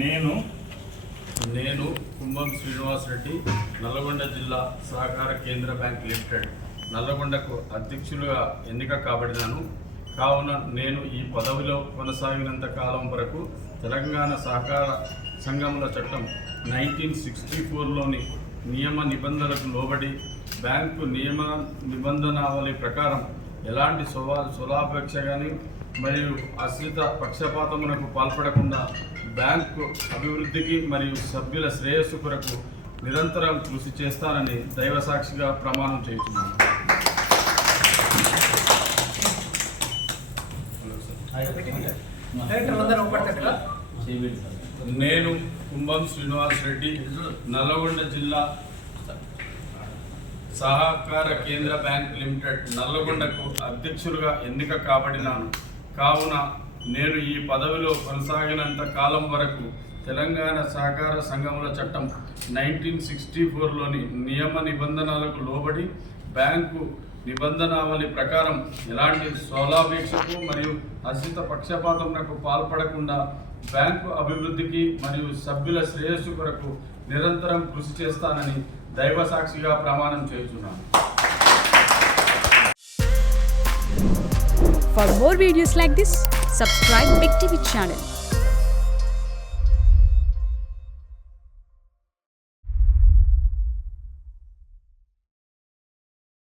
నేను నేను కుంభం శ్రీనివాస్ రెడ్డి నల్లగొండ జిల్లా సహకార కేంద్ర బ్యాంక్ లిమిటెడ్ నల్లగొండకు అధ్యక్షులుగా ఎన్నిక కాబడినాను కావున నేను ఈ పదవిలో కొనసాగినంత కాలం వరకు తెలంగాణ సహకార సంఘముల చట్టం నైన్టీన్ సిక్స్టీ ఫోర్లోని నియమ నిబంధనలకు లోబడి బ్యాంకు నియమ నిబంధనావళి ప్రకారం ఎలాంటి సులా సులాపేక్ష కానీ మరియు అశ్రిత పక్షపాతమునకు పాల్పడకుండా బ్యాంకు అభివృద్ధికి మరియు సభ్యుల శ్రేయస్సు కొరకు నిరంతరం కృషి చేస్తానని దైవ సాక్షిగా ప్రమాణం చేస్తున్నాను నేను కుంభం శ్రీనివాస్ రెడ్డి నల్లగొండ జిల్లా సహకార కేంద్ర బ్యాంక్ లిమిటెడ్ నల్లగొండకు అధ్యక్షులుగా ఎన్నిక కాబడినాను కావున నేను ఈ పదవిలో కొనసాగినంత కాలం వరకు తెలంగాణ సహకార సంఘముల చట్టం నైన్టీన్ సిక్స్టీ ఫోర్లోని నియమ నిబంధనలకు లోబడి బ్యాంకు నిబంధనావళి ప్రకారం ఎలాంటి సోలాపేక్షకు మరియు అసిత పక్షపాతంకు పాల్పడకుండా బ్యాంకు అభివృద్ధికి మరియు సభ్యుల శ్రేయస్సు కొరకు నిరంతరం కృషి చేస్తానని దైవ సాక్షిగా ప్రమాణం చేస్తున్నాను